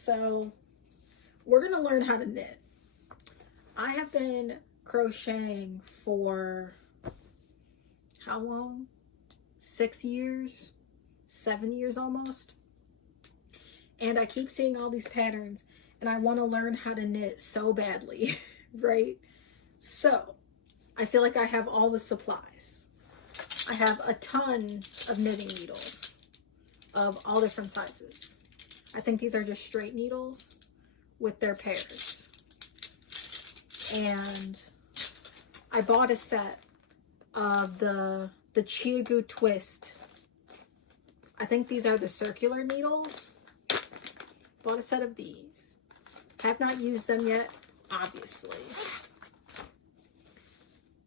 So we're gonna learn how to knit. I have been crocheting for how long? 6 years, 7 years almost. And I keep seeing all these patterns and I want to learn how to knit so badly, right? So I feel like I have all the supplies. I have a ton of knitting needles of all different sizes. I think these are just straight needles with their pairs. And I bought a set of the Chiagu Twist. I think these are the circular needles. Bought a set of these. Have not used them yet, obviously.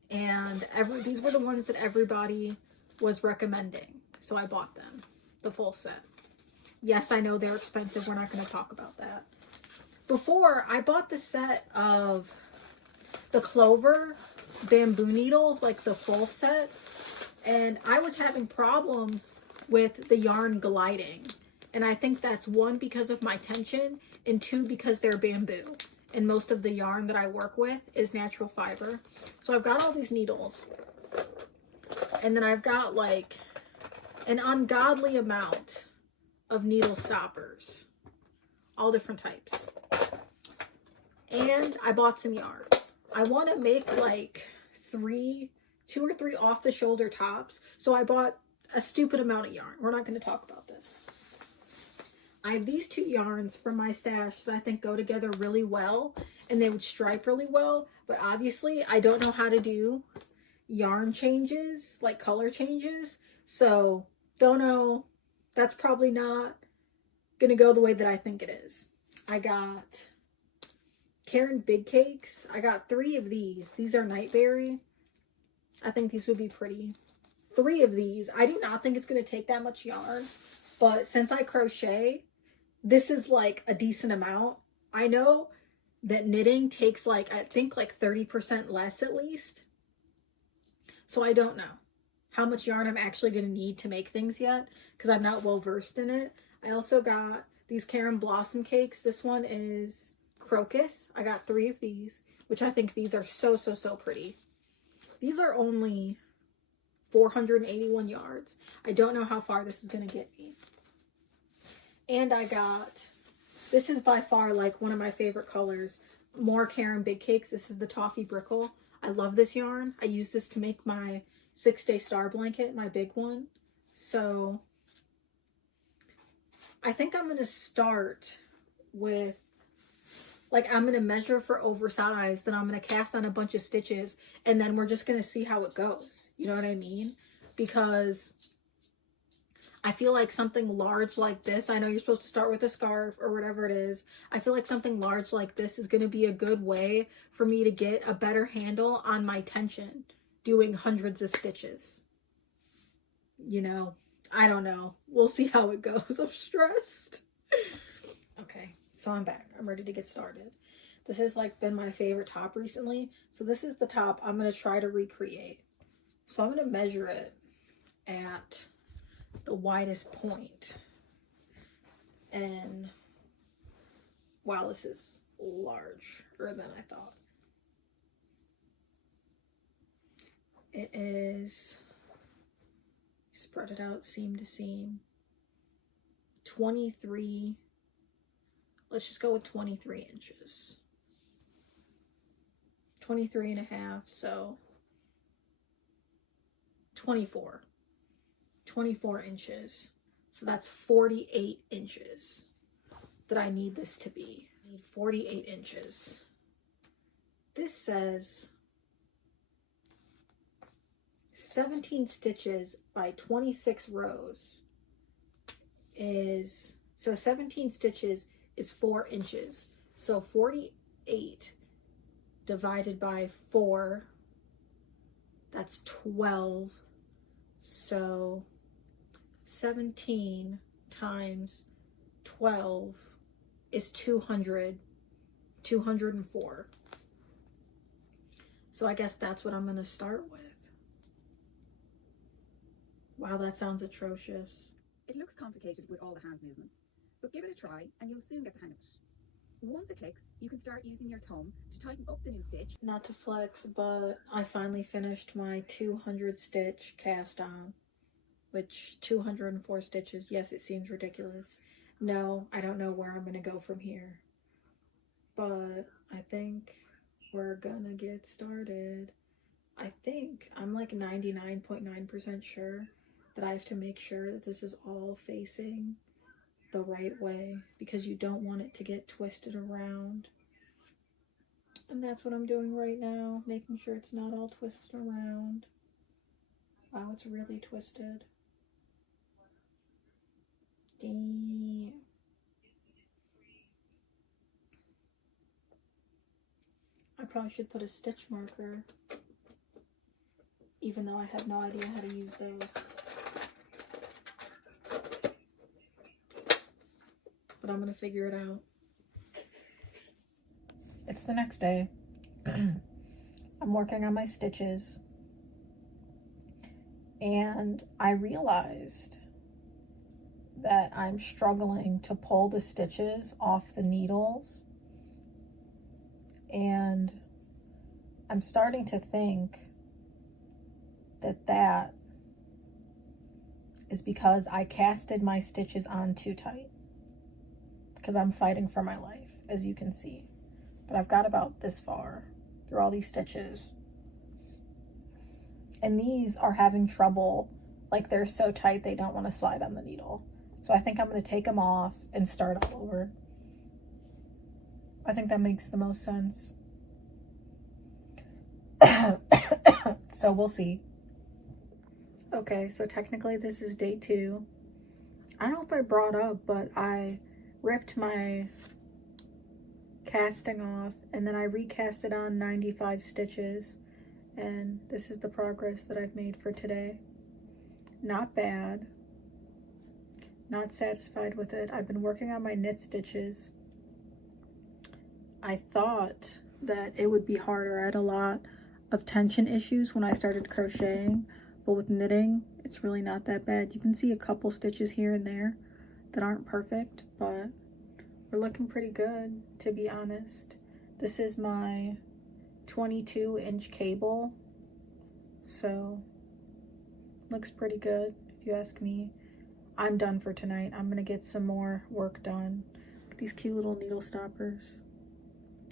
And these were the ones that everybody was recommending. So I bought them, the full set. Yes, I know they're expensive. We're not going to talk about that. Before, I bought the set of the Clover bamboo needles, like the full set. And I was having problems with the yarn gliding. And I think that's one, because of my tension, and two, because they're bamboo. And most of the yarn that I work with is natural fiber. So I've got all these needles. And then I've got like an ungodly amount of needle stoppers. All different types. And I bought some yarn. I want to make like 2 or 3 off the shoulder tops. So I bought a stupid amount of yarn. We're not going to talk about this. I have these 2 yarns from my stash that I think go together really well, and they would stripe really well, but obviously I don't know how to do yarn changes, like color changes, so don't know. That's probably not going to go the way that I think it is. I got Karen Big Cakes. I got 3 of these. These are Nightberry. I think these would be pretty. 3 of these. I do not think it's going to take that much yarn, but since I crochet, this is like a decent amount. I know that knitting takes like, I think like 30% less at least. So I don't know how much yarn I'm actually going to need to make things yet, because I'm not well versed in it. I also got these Karen Blossom Cakes. This one is Crocus. I got 3 of these, which I think these are so pretty. These are only 481 yards. I don't know how far this is going to get me. And I got, this is by far like one of my favorite colors, more Karen Big Cakes. This is the Toffee Brickle. I love this yarn. I use this to make my 6-day star blanket, my big one. So I think I'm going to start with, like, I'm going to measure for oversized, then I'm going to cast on a bunch of stitches, and then we're just going to see how it goes. You know what I mean? Because I feel like something large like this, I know you're supposed to start with a scarf or whatever it is. I feel like something large like this is going to be a good way for me to get a better handle on my tension doing hundreds of stitches. You know, I don't know. We'll see how it goes. I'm stressed. Okay, so I'm back. I'm ready to get started. This has like been my favorite top recently. So this is the top I'm going to try to recreate. So I'm going to measure it at the widest point. And wow, this is larger than I thought. It is, spread it out seam to seam, 23, let's just go with 23 inches. 23 and a half, so 24 inches. So that's 48 inches that I need this to be. I need 48 inches. This says 17 stitches by 26 rows is, so 17 stitches is 4 inches. So 48 divided by 4, that's 12. So 17 times 12 is 204. So I guess that's what I'm going to start with. Wow, that sounds atrocious. It looks complicated with all the hand movements, but give it a try and you'll soon get the hang of it. Once it clicks, you can start using your thumb to tighten up the new stitch. Not to flex, but I finally finished my 200 stitch cast on, which 204 stitches. Yes, it seems ridiculous. No, I don't know where I'm going to go from here, but I think we're gonna get started. I think I'm like 99.9% sure that I have to make sure that this is all facing the right way, because you don't want it to get twisted around. And that's what I'm doing right now, making sure it's not all twisted around. Wow, it's really twisted. Damn. I probably should put a stitch marker, even though I have no idea how to use those. But I'm gonna figure it out. It's the next day. I'm working on my stitches, and I realized that I'm struggling to pull the stitches off the needles, and I'm starting to think that that is because I casted my stitches on too tight, because I'm fighting for my life, as you can see. But I've got about this far through all these stitches, and these are having trouble. Like, they're so tight they don't want to slide on the needle. So I think I'm going to take them off and start all over. I think that makes the most sense. So we'll see. Okay, so technically this is day 2. I don't know if I brought up, but I ripped my casting off, and then I recast it on 95 stitches, and this is the progress that I've made for today. Not bad. Not satisfied with it. I've been working on my knit stitches. I thought that it would be harder. I had a lot of tension issues when I started crocheting, but with knitting it's really not that bad. You can see a couple stitches here and there that aren't perfect, but we're looking pretty good, to be honest. This is my 22-inch cable, so looks pretty good if you ask me. I'm done for tonight. I'm gonna get some more work done. Look at these cute little needle stoppers.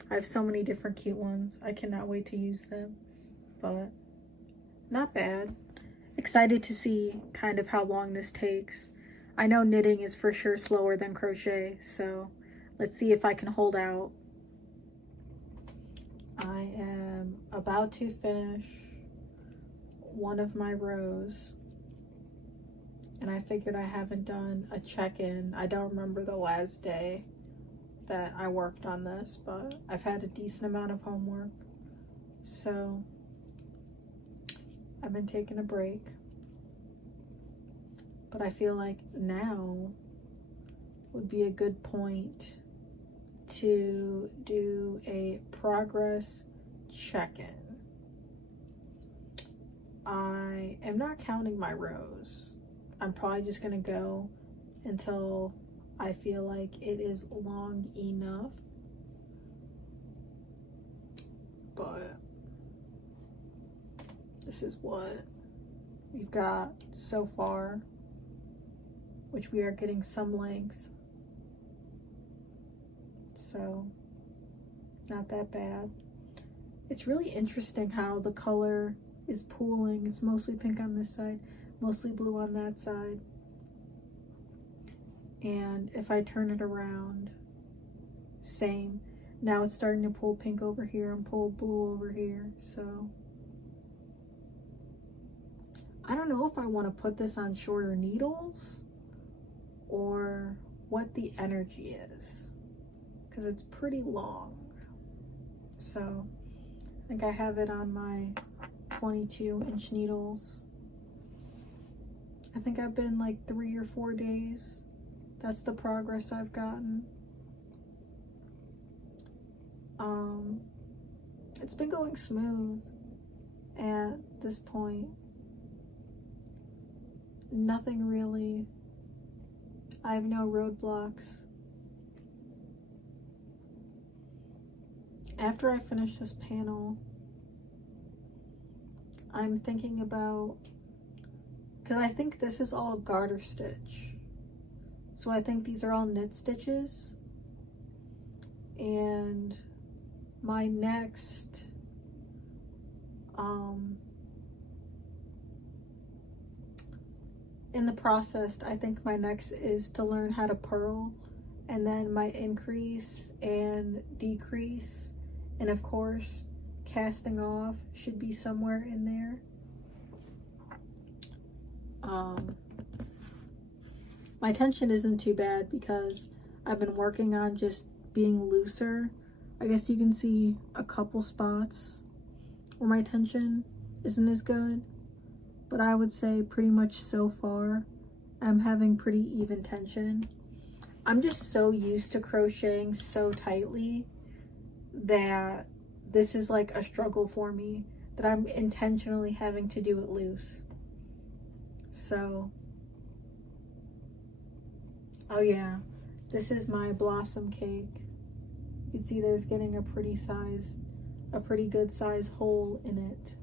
I have so many different cute ones. I cannot wait to use them, but not bad. Excited to see kind of how long this takes. I know knitting is for sure slower than crochet, so let's see if I can hold out. I am about to finish one of my rows, and I figured I haven't done a check-in. I don't remember the last day that I worked on this, but I've had a decent amount of homework, so I've been taking a break. But I feel like now would be a good point to do a progress check-in. I am not counting my rows. I'm probably just gonna go until I feel like it is long enough. But this is what we've got so far, which we are getting some length. So not that bad. It's really interesting how the color is pooling. It's mostly pink on this side, mostly blue on that side. And if I turn it around, same. Now it's starting to pull pink over here and pull blue over here. So I don't know if I want to put this on shorter needles or what the energy is, because it's pretty long. So I think I have it on my 22-inch needles. I think I've been like 3 or 4 days. That's the progress I've gotten. It's been going smooth at this point. Nothing really I have no roadblocks. After I finish this panel, I'm thinking about, because I think this is all garter stitch. So I think these are all knit stitches. And my next, in the process, I think my next is to learn how to purl, and then my increase and decrease, and of course casting off should be somewhere in there. My tension isn't too bad because I've been working on just being looser. I guess you can see a couple spots where my tension isn't as good, but I would say pretty much so far I'm having pretty even tension. I'm just so used to crocheting so tightly that this is like a struggle for me, that I'm intentionally having to do it loose. So, oh yeah, this is my blossom cake. You can see there's getting a pretty good size hole in it.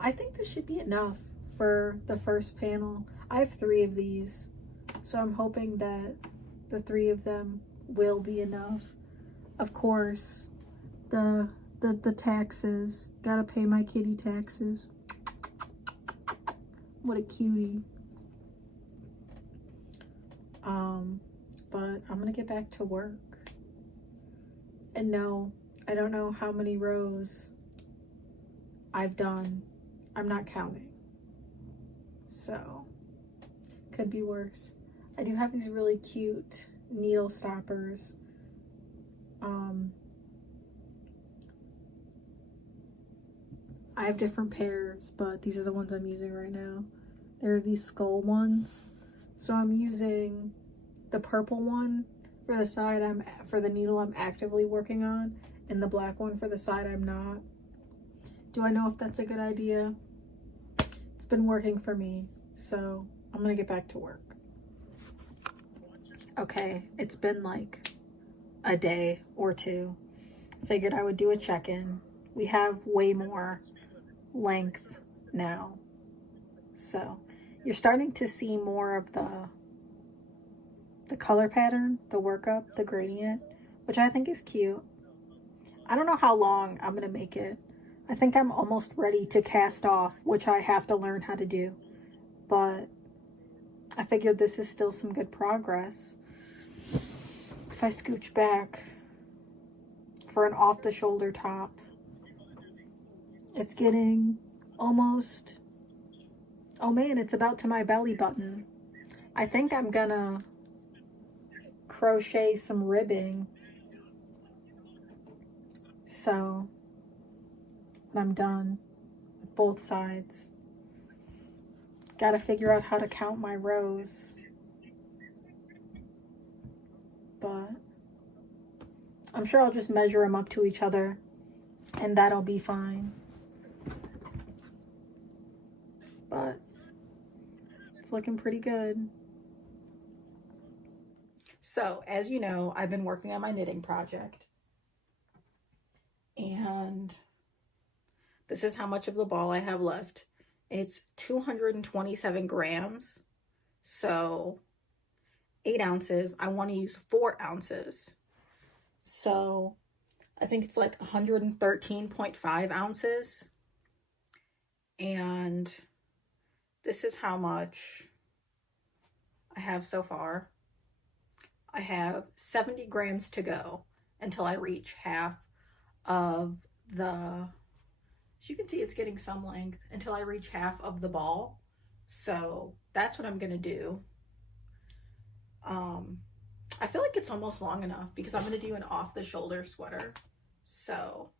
I think this should be enough for the first panel. I have 3 of these, so I'm hoping that the 3 of them will be enough. Of course, the taxes. Gotta pay my kitty taxes. What a cutie. But I'm gonna get back to work. And no, I don't know how many rows I've done. I'm not counting. So, could be worse. I do have these really cute needle stoppers. I have different pairs, but these are the ones I'm using right now. They're these skull ones. So I'm using the purple one for the side for the needle I'm actively working on, and the black one for the side I'm not. Do I know if that's a good idea? It's been working for me, so I'm gonna get back to work. Okay, it's been like a day or 2. Figured I would do a check-in. We have way more length now, so you're starting to see more of the color pattern, the workup, the gradient, which I think is cute. I don't know how long I'm gonna make it. I think I'm almost ready to cast off, which I have to learn how to do, but I figured this is still some good progress. If I scooch back for an off-the-shoulder top, it's getting almost, oh man, it's about to my belly button. I think I'm gonna crochet some ribbing, so when I'm done with both sides. Gotta figure out how to count my rows, but I'm sure I'll just measure them up to each other and that'll be fine. But it's looking pretty good. So, as you know, I've been working on my knitting project, and this is how much of the ball I have left. It's 227 grams, so 8 ounces. I want to use 4 ounces, so I think it's like 113.5 ounces, and this is how much I have so far. I have 70 grams to go until I reach half of the, as you can see, it's getting some length, until I reach half of the ball. So that's what I'm gonna do. I feel like it's almost long enough because I'm gonna do an off-the-shoulder sweater. So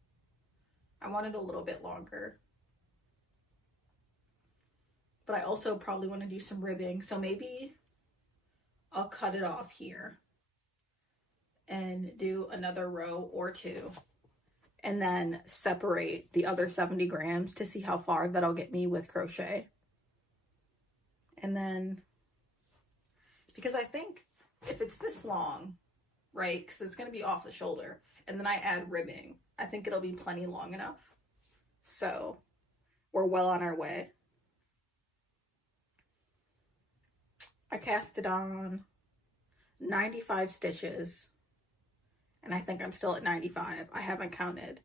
I want it a little bit longer. But I also probably want to do some ribbing, so maybe I'll cut it off here and do another row or 2, and then separate the other 70 grams to see how far that'll get me with crochet. And then because I think if it's this long, right, because it's going to be off the shoulder, and then I add ribbing, I think it'll be plenty long enough. So we're well on our way. I cast it on 95 stitches, and I think I'm still at 95. I haven't counted,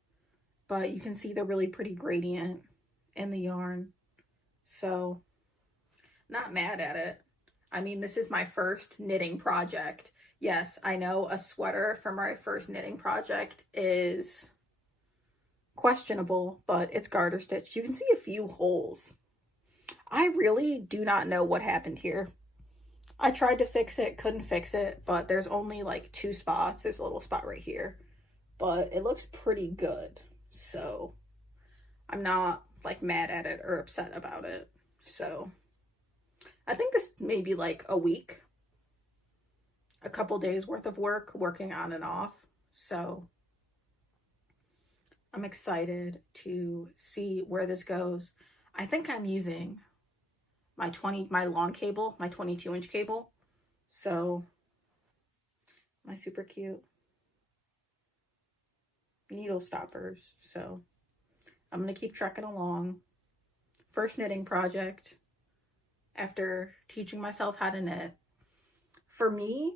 but you can see the really pretty gradient in the yarn. So not mad at it. I mean, this is my first knitting project. Yes, I know a sweater for my first knitting project is questionable, but it's garter stitched. You can see a few holes. I really do not know what happened here. I tried to fix it, couldn't fix it, but there's only like 2 spots. There's a little spot right here, but it looks pretty good. So I'm not like mad at it or upset about it. So I think this may be like a week, a couple days worth of work, working on and off. So I'm excited to see where this goes. I think I'm using my long cable, my 22-inch cable. So my super cute needle stoppers. So I'm going to keep trekking along. First knitting project after teaching myself how to knit. For me,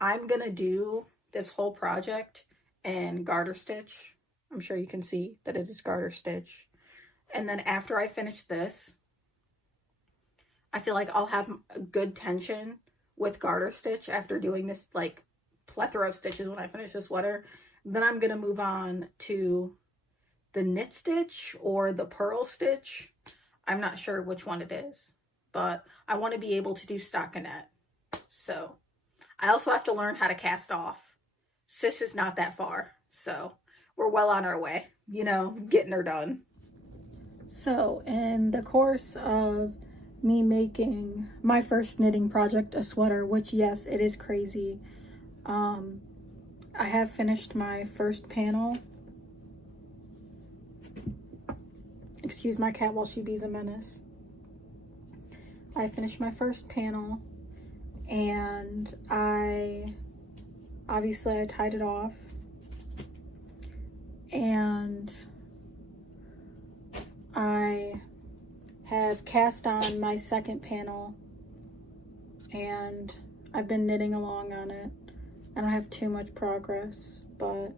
I'm going to do this whole project in garter stitch. I'm sure you can see that it is garter stitch. And then after I finish this, I feel like I'll have a good tension with garter stitch after doing this like plethora of stitches when I finish the sweater. Then I'm going to move on to the knit stitch or the purl stitch. I'm not sure which one it is, but I want to be able to do stockinette. So I also have to learn how to cast off. Sis is not that far, so we're well on our way, you know, getting her done. So in the course of me making my first knitting project, a sweater, which yes, it is crazy. I have finished my first panel. Excuse my cat while she bees a menace. I finished my first panel, and obviously I tied it off, and I have cast on my second panel, and I've been knitting along on it. I don't have too much progress, but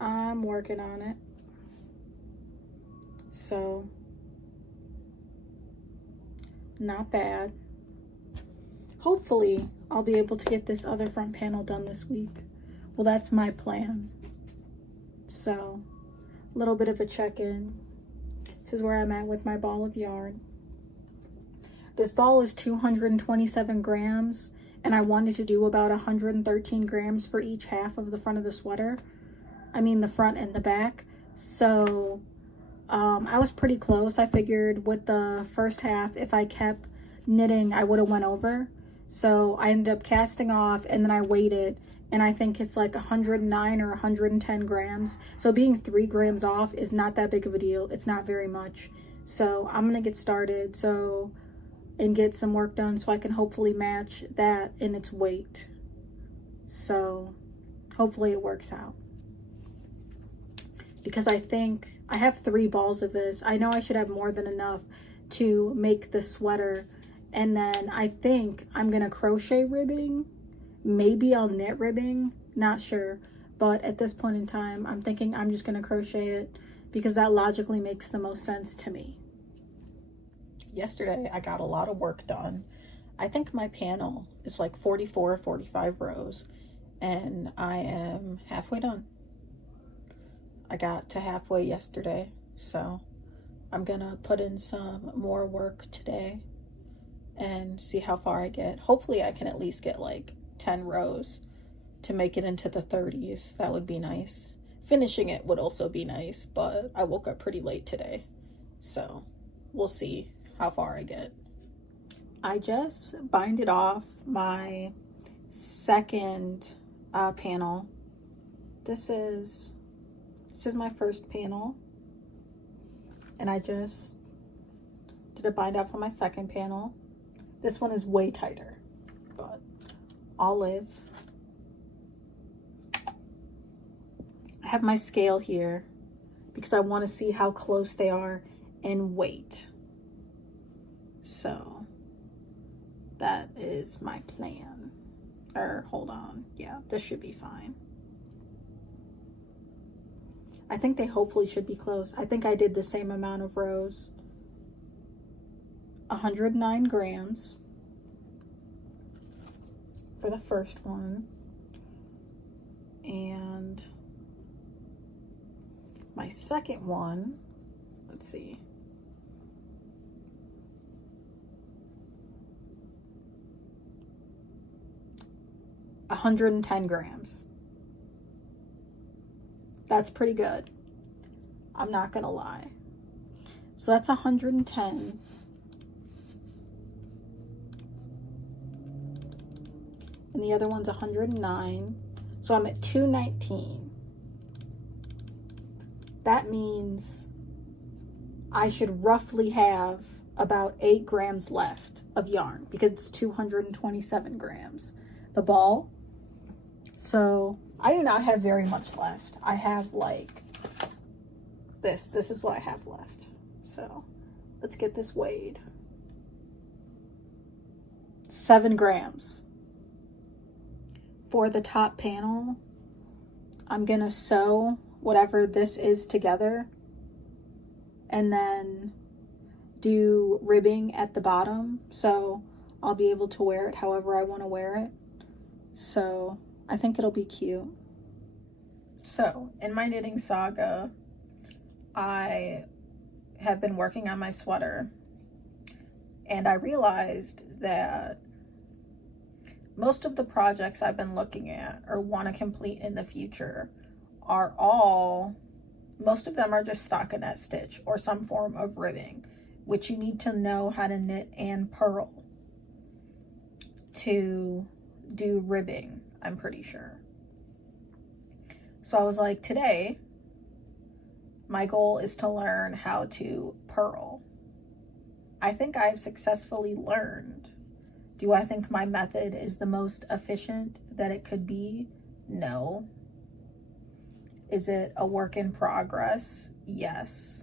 I'm working on it. So not bad. Hopefully I'll be able to get this other front panel done this week. Well, that's my plan. So a little bit of a check-in. This is where I'm at with my ball of yarn. This ball is 227 grams, and I wanted to do about 113 grams for each half of the front of the sweater. I mean the front and the back. So I was pretty close. I figured with the first half, if I kept knitting, I would have went over. So I ended up casting off, and then I weighed it, and I think it's like 109 or 110 grams. So being 3 grams off is not that big of a deal. It's not very much. So I'm gonna get started and get some work done so I can hopefully match that in its weight. So hopefully it works out, because I think I have 3 balls of this. I know I should have more than enough to make the sweater. And then I think I'm gonna crochet ribbing. Maybe I'll knit ribbing, not sure. But at this point in time, I'm thinking I'm just gonna crochet it because that logically makes the most sense to me. Yesterday, I got a lot of work done. I think my panel is like 44 or 45 rows, and I am halfway done. I got to halfway yesterday, so I'm gonna put in some more work today and see how far I get. Hopefully I can at least get like 10 rows to make it into the 30s. That would be nice. Finishing it would also be nice, but I woke up pretty late today, so we'll see how far I get. I just binded off my second panel. This is my first panel, and I just did a bind off on my second panel. This one is way tighter. olive. I have my scale here because I want to see how close they are in weight. So that is my plan. Or hold on. Yeah, this should be fine. I think they hopefully should be close. I think I did the same amount of rows. 109 grams for the first one. And my second one, let's see. $110 grams. That's pretty good. I'm not gonna lie. So that's 110. And the other one's 109. So I'm at 219. That means I should roughly have about 8 grams left of yarn because it's 227 grams. The ball. So I do not have very much left. I have like this. This is what I have left. So let's get this weighed. 7 grams. For the top panel, I'm gonna sew whatever this is together and then do ribbing at the bottom, so I'll be able to wear it however I want to wear it. So I think it'll be cute. So in my knitting saga, I have been working on my sweater, and I realized that most of the projects I've been looking at or want to complete in the future are most of them are just stockinette stitch or some form of ribbing, which you need to know how to knit and purl to do ribbing, I'm pretty sure. So I was like, today, my goal is to learn how to purl. I think I've successfully learned. Do I think my method is the most efficient that it could be? No. Is it a work in progress? Yes.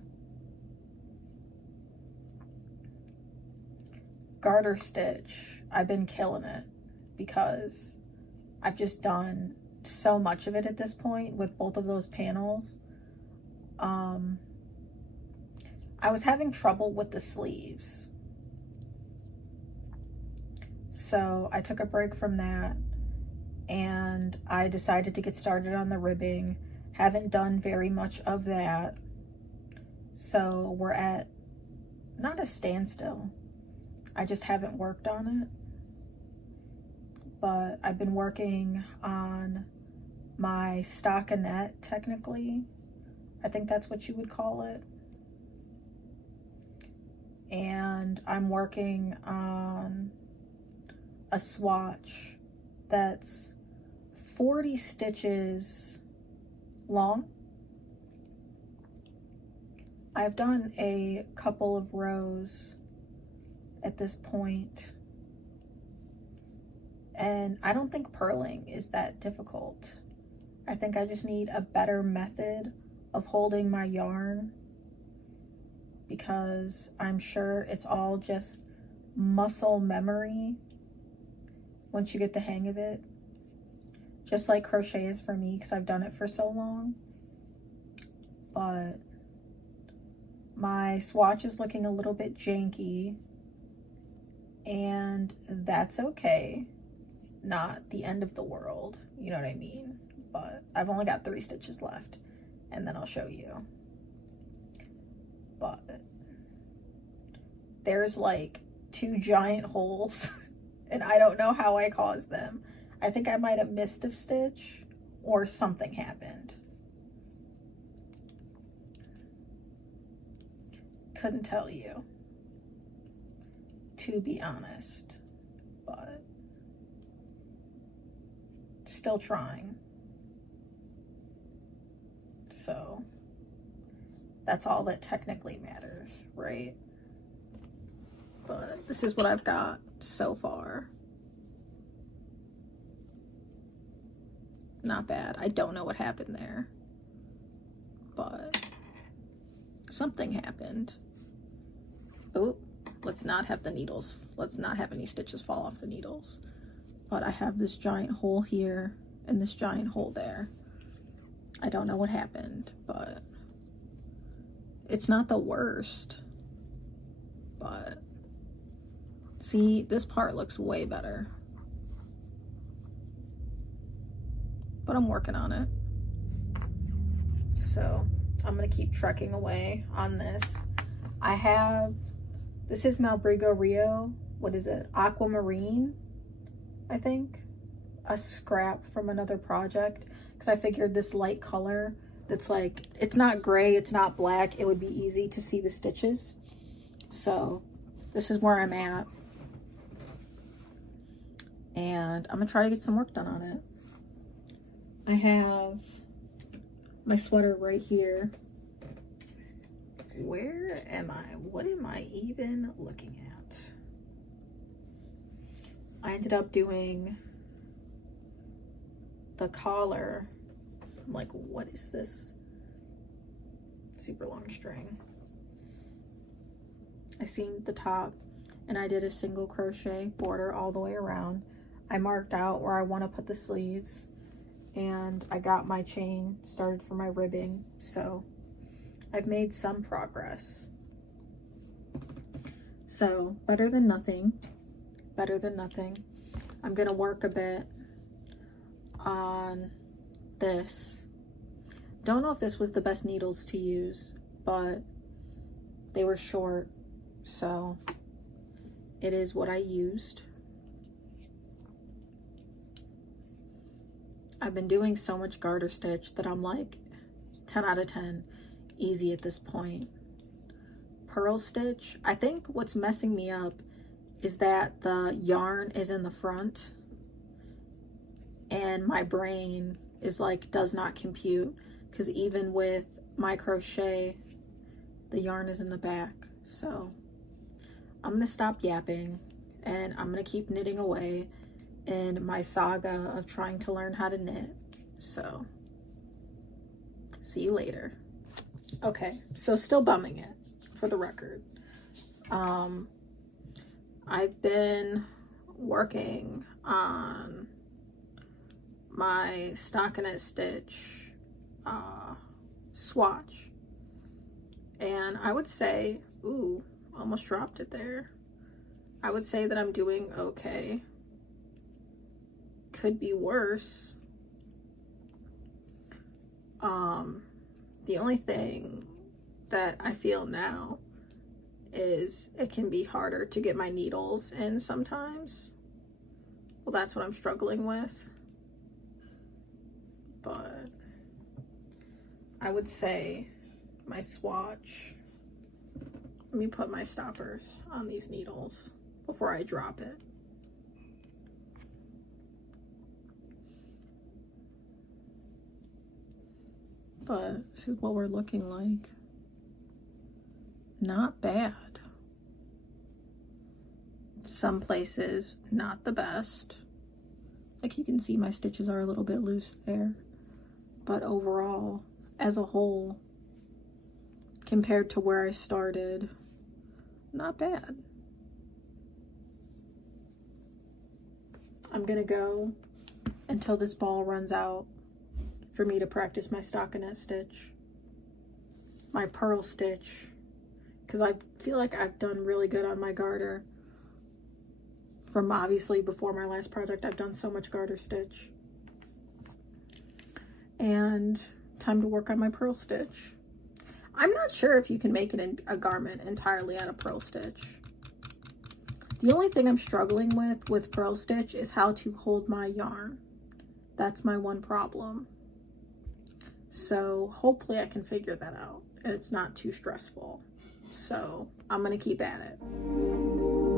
Garter stitch, I've been killing it because I've just done so much of it at this point with both of those panels. I was having trouble with the sleeves. So I took a break from that and I decided to get started on the ribbing. Haven't done very much of that. So we're at not a standstill. I just haven't worked on it. But I've been working on my stockinette, technically. I think that's what you would call it. And I'm working on a swatch that's 40 stitches long. I've done a couple of rows at this point, and I don't think purling is that difficult. I think I just need a better method of holding my yarn, because I'm sure it's all just muscle memory once you get the hang of it. Just like crochet is for me, because I've done it for so long. But my swatch is looking a little bit janky, and that's okay. Not the end of the world, you know what I mean? But I've only got 3 stitches left, and then I'll show you. But there's like 2 giant holes and I don't know how I caused them. I think I might have missed a stitch or something happened. Couldn't tell you, to be honest, but still trying. So that's all that technically matters, right? But this is what I've got so far. not bad. I don't know what happened there, but something happened. Oh, let's not have the needles. Let's not have any stitches fall off the needles. But I have this giant hole here and this giant hole there. I don't know what happened, but it's not the worst. But see, this part looks way better. But I'm working on it. So I'm gonna keep trekking away on this. I have, this is Malbrigo Rio. What is it? Aquamarine, I think. A scrap from another project. Because I figured this light color that's like, it's not gray, it's not black. It would be easy to see the stitches. So this is where I'm at. And I'm gonna try to get some work done on it. I have my sweater right here. Where am I? What am I even looking at? I ended up doing the collar. I'm like, what is this? Super long string. I seamed the top and I did a single crochet border all the way around. I marked out where I want to put the sleeves, and I got my chain started for my ribbing, so I've made some progress. So better than nothing, better than nothing. I'm gonna work a bit on this. Don't know if this was the best needles to use, but they were short, so it is what I used. I've been doing so much garter stitch that I'm like 10 out of 10, easy at this point. Purl stitch, I think what's messing me up is that the yarn is in the front and my brain is like, does not compute, because even with my crochet, the yarn is in the back. So I'm gonna stop yapping and I'm gonna keep knitting away in my saga of trying to learn how to knit. So see you later. Okay, so still bumming it, for the record. I've been working on my stockinette stitch swatch, and I would say, ooh, almost dropped it there. I would say that I'm doing okay. Could be worse. The only thing that I feel now is it can be harder to get my needles in sometimes. Well, that's what I'm struggling with. But I would say my swatch, let me put my stoppers on these needles before I drop it. But this is what we're looking like. Not bad. Some places not the best. Like you can see my stitches are a little bit loose there. But overall, as a whole, compared to where I started, not bad. I'm gonna go until this ball runs out for me to practice my stockinette stitch, my purl stitch, because I feel like I've done really good on my garter. From obviously before my last project, I've done so much garter stitch. And time to work on my purl stitch. I'm not sure if you can make a garment entirely out of purl stitch. The only thing I'm struggling with purl stitch is how to hold my yarn. That's my one problem. So hopefully I can figure that out and it's not too stressful. So I'm gonna keep at it.